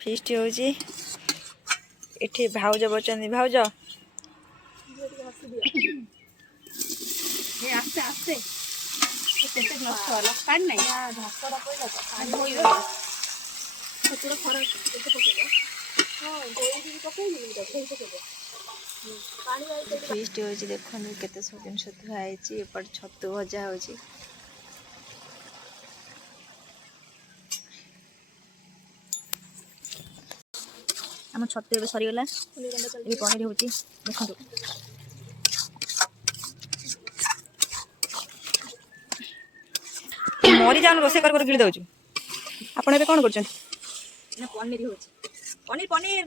ଫିଷ୍ଟ ହେଉଛି ଏଠି ଭାଉଜ ବସିଛନ୍ତି। ଭାଉଜ ଫିଷ୍ଟ ହେଉଛି ଦେଖନ୍ତୁ କେତେ ସବୁ ଜିନିଷ ଥୁଆ ହେଇଛି। ଏପଟେ ଛତୁ ଭଜା ହେଉଛି। ଆମ ଛତୁ ଏବେ ସରିଗଲା। ଏବେ ପନିର ହେଉଛି ଦେଖନ୍ତୁ। ମରି ଯାଉନ ରୋଷେଇ କରି ଗିଳି ଦେଉଛୁ। ଆପଣ ଏବେ କ'ଣ କରୁଛନ୍ତି? ପନିର ହେଉଛି ପନିର।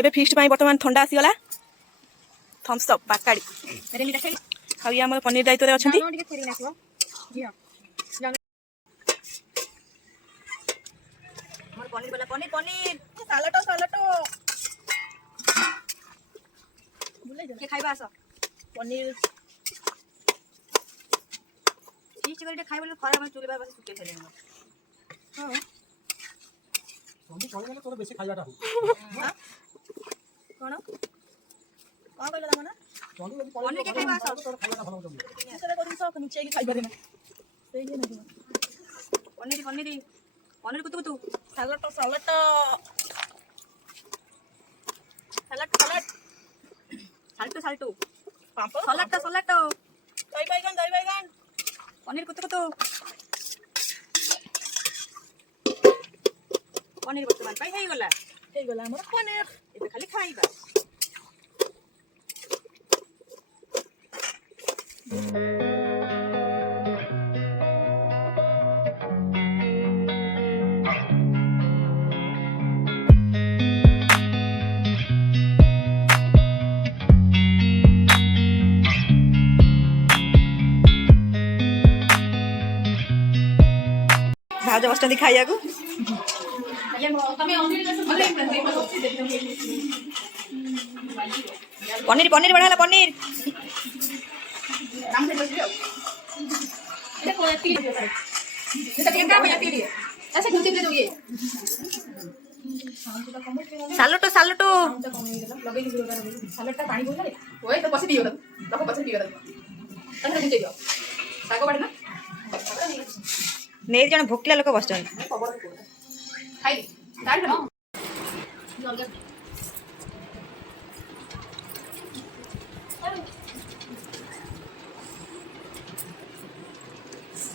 ଏବେ ଫିଷ୍ଟ ପାଇଁ ବର୍ତ୍ତମାନ ଥଣ୍ଡା ଆସିଗଲା। ଥମ୍ସ ଅପ୍ ବାକାଡ଼ି ଆଉ ଇଏ ଆମର ପନିର ଦାୟିତ୍ୱରେ ଅଛନ୍ତି। ପନିର ସାଲଟ ଖାଇବା ଆସ। ପନିର ଫିଷ୍ଟ କରି ଖାଇବା ଖରା ମାନେ ଚୁଲି ବାହାର ଶୁଖେଇ ସାରିଲେଣି। ବେଶୀ ଖାଇବାଟା କ'ଣ କ'ଣ କହିଲ ତମ ନା? ପନିର କିଏ ଖାଇବା ଆସ। ଲୁଚେଇକି ଖାଇପାରେ ନା। ପନିର କୁତୁ ସାଲଟ ଦହି ବାଇଗଣ ପନିର କୁତୁ ପନିର ବର୍ତ୍ତମାନ ପାଇଁ ହେଇଗଲା ଆମର ପନିର। ଏବେ ଖାଲି ଖାଇବା। ଭାଉଜ ବସିଛନ୍ତି ଖାଇବାକୁ। ପନିର ବଢ଼ିଆ ହେଲା। ପନିର ସାଲଟ ନେଇ ଜଣେ ଭୋକିଲା ଲୋକ ବସିଛନ୍ତି।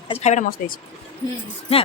ଆଜି ଖାଇବାଟା ମସ୍ତ ହେଇଛି ନା?